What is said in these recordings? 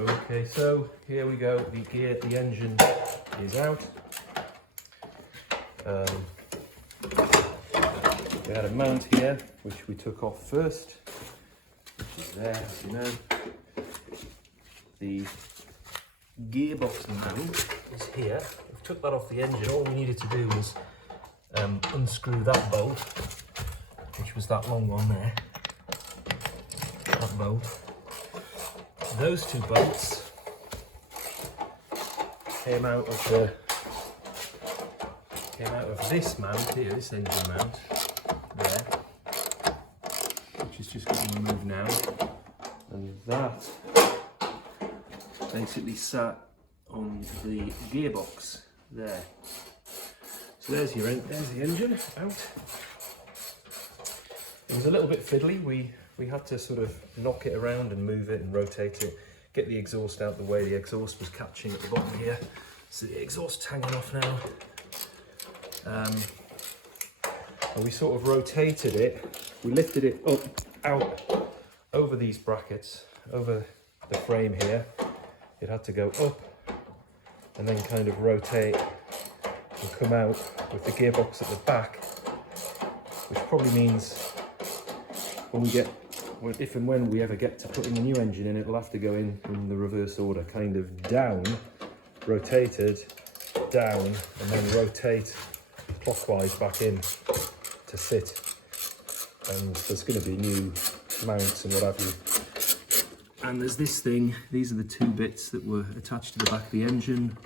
Okay, so here we go. The engine is out. We had a mount here, which we took off first, which is there, as you know. The gearbox mount is here. We took that off the engine. All we needed to do was unscrew that bolt, which was that long one there. That bolt. Those two bolts came out of this mount here, this engine mount there, which is just getting removed now, and that basically sat on the gearbox there. So there's the engine out. It was a little bit fiddly. We had to sort of knock it around and move it and rotate it, get the exhaust out the way. The exhaust was catching at the bottom here, so the exhaust's hanging off now. And we sort of rotated it. We lifted it up, out, over these brackets, over the frame here. It had to go up and then kind of rotate and come out with the gearbox at the back, which probably means when we get, if and when we ever get to putting a new engine in, it'll have to go in the reverse order, kind of down, rotated, down, and then rotate clockwise back in to sit. And there's going to be new mounts and what have you. And there's this thing. These are the two bits that were attached to the back of the engine.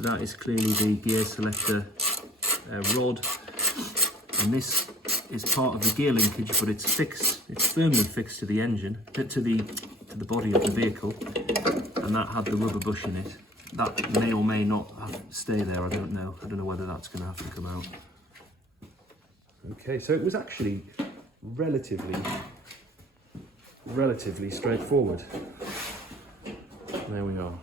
That is clearly the gear selector rod, and this is part of the gear linkage, but it's fixed. It's firmly fixed to the engine, to the body of the vehicle, and that had the rubber bush in it. That may or may not stay there. I don't know. I don't know whether that's going to have to come out. Okay, so it was actually relatively straightforward. There we are.